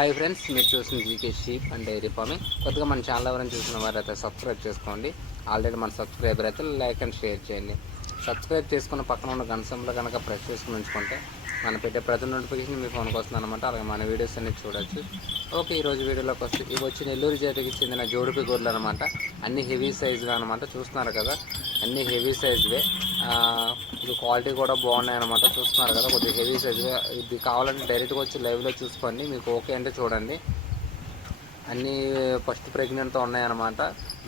Hi friends మీరు చూసిన GK sheep and dairy farming కొద్దిగా మన ఛానల్ ఎవరైనా చూసిన వారైతే సబ్స్క్రైబ్ చేసుకోండి. ఆల్రెడీ మన సబ్స్క్రైబర్ అయితే లైక్ అండ్ షేర్ చేయండి. సబ్స్క్రైబ్ చేసుకున్న పక్కన ఉన్న గంటంలో కనుక ప్రెస్ చేసుకుని ఉంచుకుంటే మనం పెట్టే ప్రతి నోటిఫికేషన్ మీ ఫోన్కి వస్తుంది అనమాట అలాగే మన వీడియోస్ అన్ని చూడొచ్చు. ఓకే ఈరోజు వీడియోలోకి వస్తే ఇవి వచ్చి నెల్లూరు జాతికి చెందిన జోడిపి గొర్రెలు అనమాట అన్ని హెవీ సైజులు అనమాట చూస్తున్నారు కదా. అన్ని హెవీ సైజ్వే. ఇది క్వాలిటీ కూడా బాగున్నాయి అనమాట చూస్తున్నారు కదా కొద్దిగా హెవీ సైజ్వే. ఇది కావాలంటే డైరెక్ట్గా వచ్చి లైవ్లో చూసుకోండి. మీకు ఓకే అంటే చూడండి. అన్నీ ఫస్ట్ ప్రెగ్నెంట్తో ఉన్నాయన్నమాట.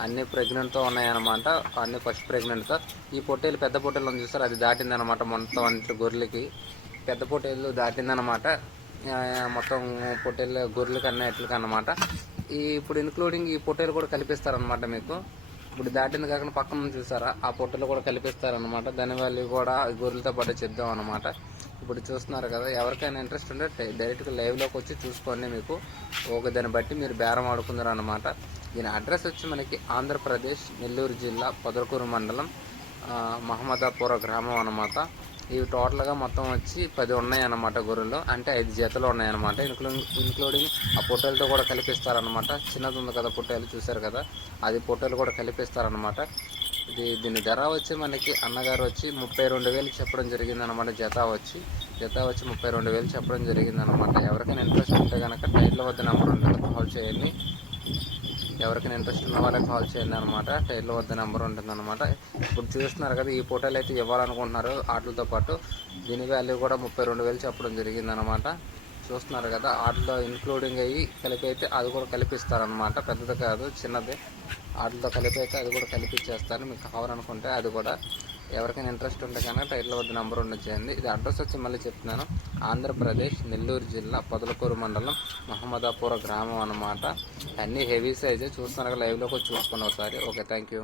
అన్ని ప్రెగ్నెంట్తో ఉన్నాయన్నమాట. అన్ని ఫస్ట్ ప్రెగ్నెంట్తో. ఈ పొట్టేలు పెద్ద పొట్టేలు ఉంది చూస్తారు అది దాటిందనమాట మొత్తం అంటే గొర్రెలకి. పెద్ద పొట్టేలు దాటిందనమాట మొత్తం పొట్టేలు గొర్రెలకి అన్న ఎట్లకి అనమాట ఈ ఇప్పుడు ఇన్క్లూడింగ్ ఈ పొట్టేలు కూడా కల్పిస్తారనమాట మీకు. ఇప్పుడు దాటింది కాకుండా పక్కన చూసారా? ఆ పొట్టలు కూడా కల్పిస్తారనమాట దాని వాళ్ళు కూడా గొర్రెలతో పాటు చేద్దాం అనమాట ఇప్పుడు చూస్తున్నారు కదా ఎవరికైనా ఇంట్రెస్ట్ ఉంటే డైరెక్ట్గా లైవ్లోకి వచ్చి చూసుకోండి మీకు. ఒక దాన్ని బట్టి మీరు బేరం ఆడుకుందరు అనమాట దీని అడ్రస్ వచ్చి మనకి ఆంధ్రప్రదేశ్ నెల్లూరు జిల్లా పొదలకూరు మండలం మహమ్మదాపుర గ్రామం అనమాట ఇవి టోటల్గా మొత్తం వచ్చి పది ఉన్నాయన్నమాట గొర్రెలు. అంటే ఐదు జతలు ఉన్నాయి ఇన్క్లూ ఇన్క్లూడింగ్ ఆ పొట్టేలతో కూడా కలిపిస్తారనమాట చిన్నది ఉంది కదా పొట్టేలు చూశారు కదా? అది పొట్టేలు కూడా కలిపిస్తారనమాట ఇది దీని ధర వచ్చి మనకి అన్నగారు వచ్చి ముప్పై రెండు వేలు చెప్పడం జరిగింది అనమాట జత వచ్చి. జత వచ్చి ముప్పై రెండు వేలు చెప్పడం జరిగింది అనమాట ఎవరికైనా ఇంట్రెస్ట్ ఉంటే కనుక టైర్ల వద్ద నెంబర్ ఉంటుంది కాల్ చేయండి. ఎవరికైనా ఇంట్రెస్ట్ ఉన్న వాళ్ళకి కాల్ చేయండి అనమాట టైర్ల వద్ద నెంబర్ ఉంటుంది అనమాట ఇప్పుడు చూస్తున్నారు కదా ఈ ఫోటోలు అయితే ఇవ్వాలనుకుంటున్నారు ఆటలతో పాటు. దీని వాల్యూ కూడా ముప్పై రెండు వేలు చెప్పడం జరిగింది అనమాట చూస్తున్నారు కదా ఆటలో ఇన్క్లూడింగ్ అయ్యి కలిపి అయితే అది కూడా కలిపిస్తారనమాట పెద్దది కాదు చిన్నది. ఆటలతో కలిపి అయితే అది కూడా కలిపిచ్చేస్తారు మీకు కావాలనుకుంటే అది కూడా ఎవరికైనా ఇంట్రెస్ట్ ఉంటే కనుక టైటిల్ వద్ద నెంబర్ ఉండొచ్చేయండి ఇది అడ్రస్ వచ్చి మళ్ళీ చెప్తున్నాను. ఆంధ్రప్రదేశ్ నెల్లూరు జిల్లా పొదలకూరు మండలం మహమ్మదాపుర గ్రామం అన్నమాట. అన్నీ హెవీ సైజే చూస్తున్నారు లైవ్లోకి వచ్చి చూసుకుని ఒకసారి. Okay thank you